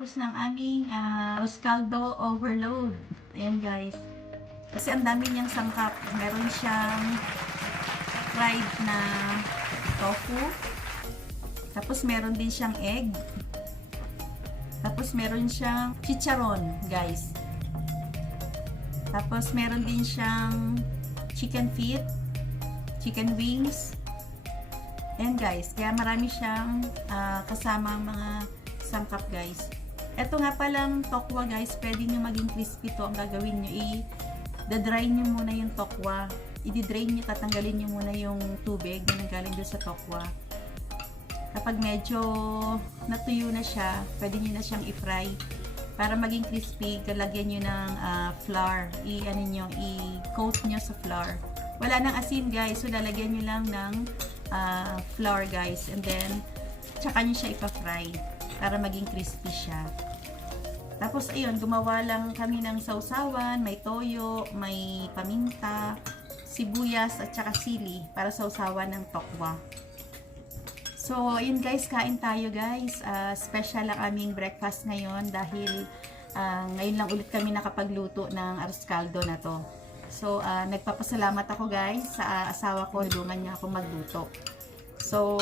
Tapos ng aming Roscaldo overload. Ayan guys. Kasi ang dami niyang sangkap. Meron siyang fried na tofu. Tapos meron din siyang egg. Tapos meron siyang chicharon guys. Tapos meron din siyang chicken feet, chicken wings. Ayan guys. Kaya marami siyang kasama mga sangkap guys. Ito nga palang tokwa guys, pwede nyo maging crispy to. Ang gagawin nyo, i-dry nyo muna yung tokwa. I-drain nyo, tatanggalin nyo muna yung tubig na nanggaling doon sa tokwa. Kapag medyo natuyo na siya, pwede nyo na siyang i-fry. Para maging crispy, lagyan nyo ng flour. I-coat nyo sa flour. Wala nang asin guys, so lalagyan nyo lang ng flour guys. And then, tsaka nyo siya ipa-fry para maging crispy siya. Tapos ayun, gumawa lang kami ng sausawan, may toyo, may paminta, sibuyas at saka sili para sausawan ng tokwa. So ayun guys, kain tayo guys. Special ang aming breakfast ngayon dahil ngayon lang ulit kami nakapagluto ng Roscaldo na to. So nagpapasalamat ako guys sa asawa ko, tulungan niya ako magluto. So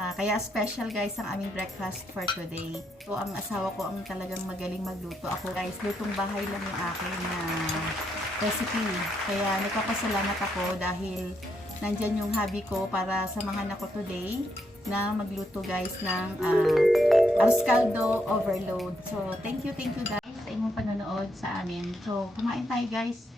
kaya special guys ang aming breakfast for today. So ang asawa ko ang talagang magaling magluto. Ako guys, lutong bahay lang yung aking recipe. Kaya nagpapasalamat ako dahil nandyan yung hobby ko para samahan ako today na magluto guys ng Roscaldo overload. So thank you guys sa inyong panonood sa amin. So kumain tayo guys.